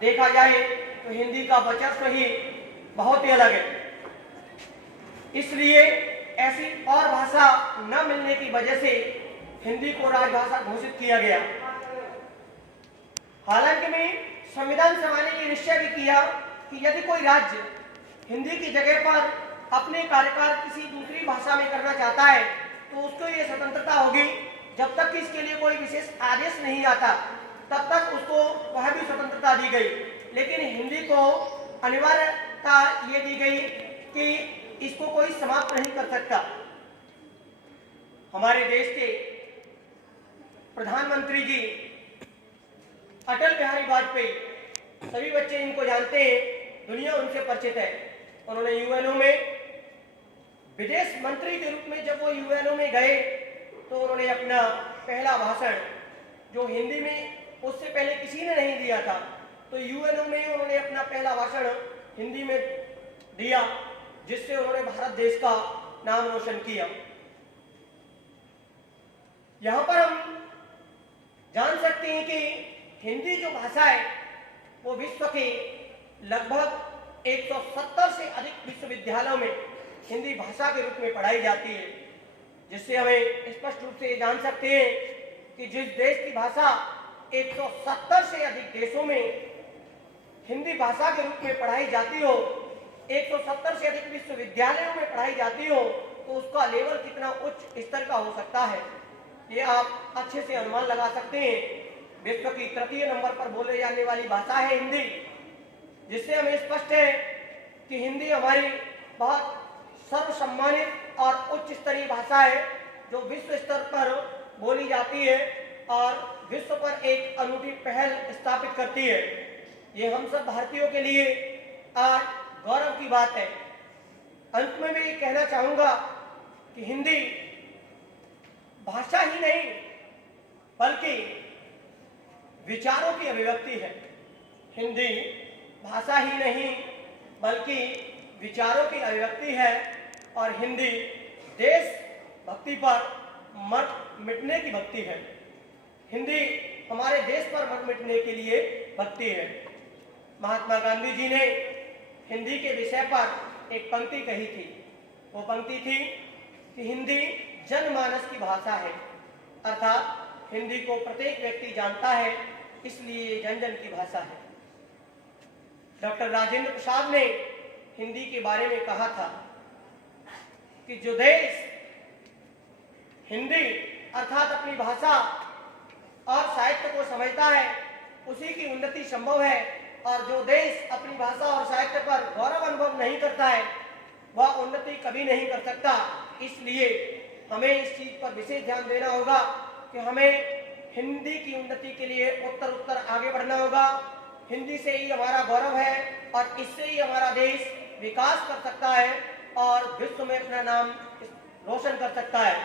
देखा जाए तो हिंदी का वर्चस्व ही बहुत ही अलग है। इसलिए ऐसी और भाषा न मिलने की वजह से हिंदी को राजभाषा घोषित किया गया। हालांकि मैं संविधान संभालने की निश्चय भी किया कि यदि कोई राज्य हिंदी की जगह पर अपने कार्यकाल किसी दूसरी भाषा में करना चाहता है तो उसको ये स्वतंत्रता होगी। जब तक कि इसके लिए कोई विशेष आदेश नहीं आता तब तक उसको वह भी स्वतंत्रता दी गई, लेकिन हिंदी को अनिवार्यता ये दी गई कि इसको कोई समाप्त नहीं कर सकता। हमारे देश के प्रधानमंत्री जी अटल बिहारी वाजपेयी, सभी बच्चे इनको जानते हैं, दुनिया उनसे परिचित है। उन्होंने यूएनओ में विदेश मंत्री के रूप में जब वो यूएनओ में गए तो उन्होंने अपना पहला भाषण, जो हिंदी में उससे पहले किसी ने नहीं दिया था, तो यूएनओ में उन्होंने अपना पहला भाषण हिंदी में दिया, जिससे उन्होंने भारत देश का नाम रोशन किया। यहां पर हम जान सकते हैं कि हिंदी जो भाषा है वो विश्व के लगभग 170 से अधिक विश्वविद्यालयों में हिंदी भाषा के रूप में पढ़ाई जाती है, जिससे हमें स्पष्ट रूप से जान सकते हैं कि जिस देश की भाषा 170 से अधिक देशों में हिंदी भाषा के रूप में पढ़ाई जाती हो, 170 से अधिक विश्वविद्यालयों में पढ़ाई जाती हो, तो उसका लेवल कितना उच्च स्तर का हो सकता है, ये आप अच्छे से अनुमान लगा सकते हैं। विश्व की तृतीय नंबर पर बोले जाने वाली भाषा है हिंदी, जिससे हमें स्पष्ट है कि हिंदी हमारी बहुत सर्वसम्मानित और उच्च स्तरीय भाषा है, जो विश्व स्तर पर बोली जाती है और विश्व पर एक अनूठी पहल स्थापित करती है। ये हम सब भारतीयों के लिए आज गौरव की बात है। अंत में मैं ये कहना चाहूंगा कि हिंदी भाषा ही नहीं बल्कि विचारों की अभिव्यक्ति है। हिंदी भाषा ही नहीं बल्कि विचारों की अभिव्यक्ति है और हिंदी देश भक्ति पर मर मिटने की भक्ति है। हिंदी हमारे देश पर मर मिटने के लिए भक्ति है। महात्मा गांधी जी ने हिंदी के विषय पर एक पंक्ति कही थी। वो पंक्ति थी कि हिंदी जनमानस की भाषा है, अर्थात हिंदी को प्रत्येक व्यक्ति जानता है, इसलिए जन जन की भाषा है। डॉक्टर राजेंद्र प्रसाद ने हिंदी के बारे में कहा था कि जो देश हिंदी अर्थात अपनी भाषा और साहित्य को समझता है उसी की उन्नति संभव है, और जो देश अपनी भाषा और साहित्य पर गौरव अनुभव नहीं करता है वह उन्नति कभी नहीं कर सकता। इसलिए हमें इस चीज पर विशेष ध्यान देना होगा कि हमें हिंदी की उन्नति के लिए उत्तर उत्तर आगे बढ़ना होगा। हिंदी से ही हमारा गौरव है और इससे ही हमारा देश विकास कर सकता है और विश्व में अपना नाम रोशन कर सकता है।